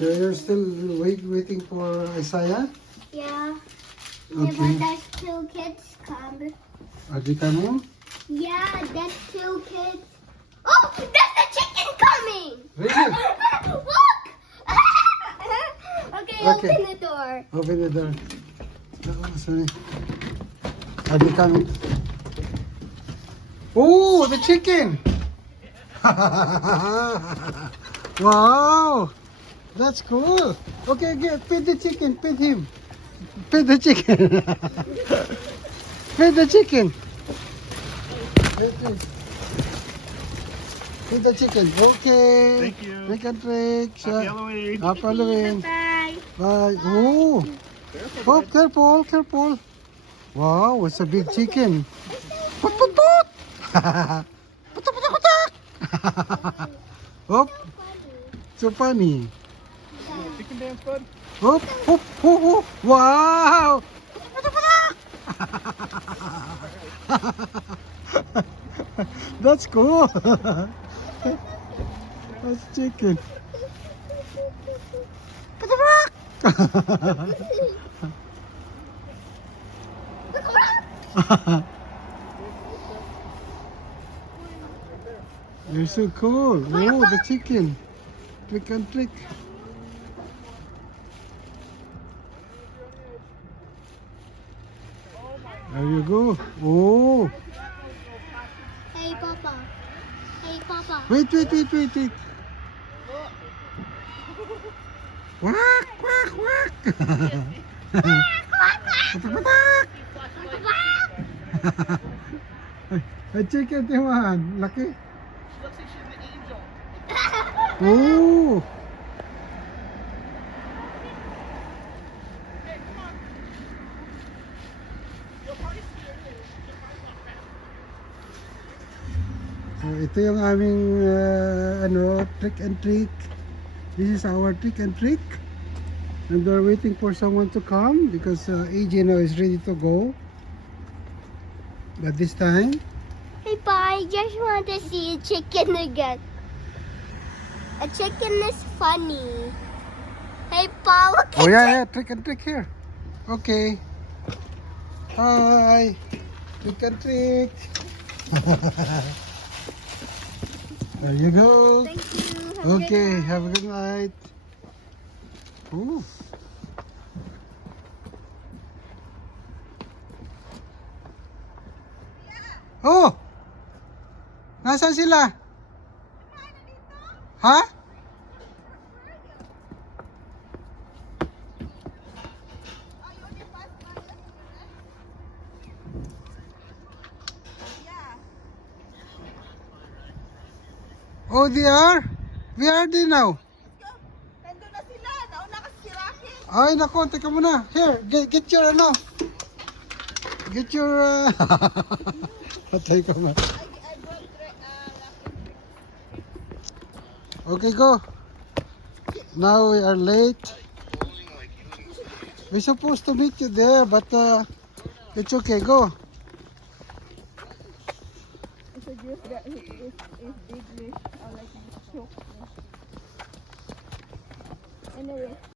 You're still waiting for Isaiah? Yeah. Yeah, Okay. but there's two kids coming. Are they coming? Yeah, there's two kids. Oh, there's a chicken coming! Really? Look! Okay, Okay. open the door. Open the door. Oh, sorry. Are they coming? Oh, the chicken! Wow! That's cool. Okay, feed the chicken. Feed him. Feed the chicken. Feed the chicken. Feed the chicken. Okay. Thank you. Trick and trick. Happy Halloween. Happy Halloween. Bye. Bye. Oh. Oh, careful, careful. Wow, it's a big chicken. Put, put, put. Put, put, put, put. Oh, so funny. Chicken dance, bud. Oh, oh, oh, oh. Wow. That's cool. That's chicken. You're so cool. Oh, the chicken. Trick and trick. There you go. Oh. Hey, Papa. Hey, Papa. Wait, wait, wait, wait, wait. Quack, quack, quack. A chicken, Timan. Laki. Oh. So, ito yung aming trick and trick. This is our trick and trick. And we're waiting for someone to come because AJ now is ready to go. But this time, Hey, Pa, I just want to see a chicken again. A chicken is funny. Hey, Pa, look oh at yeah, trick and trick here. Okay. Hi. Trick and trick. There you go. Thank you. Have a good Okay, night. have a good night. Ooh. Oh! Nasaan sila? Ha? Oh, they are? Where are they now? Nandun na sila. Nauna kasi si Rocky. Ay, nako, teka muna. Here, get your ano. Get your... Patay ko na. I brought Okay, go. Now we are late. We're supposed to meet you there, but it's okay. Go. It's a juice that is big fish or like choke fish. Anyway,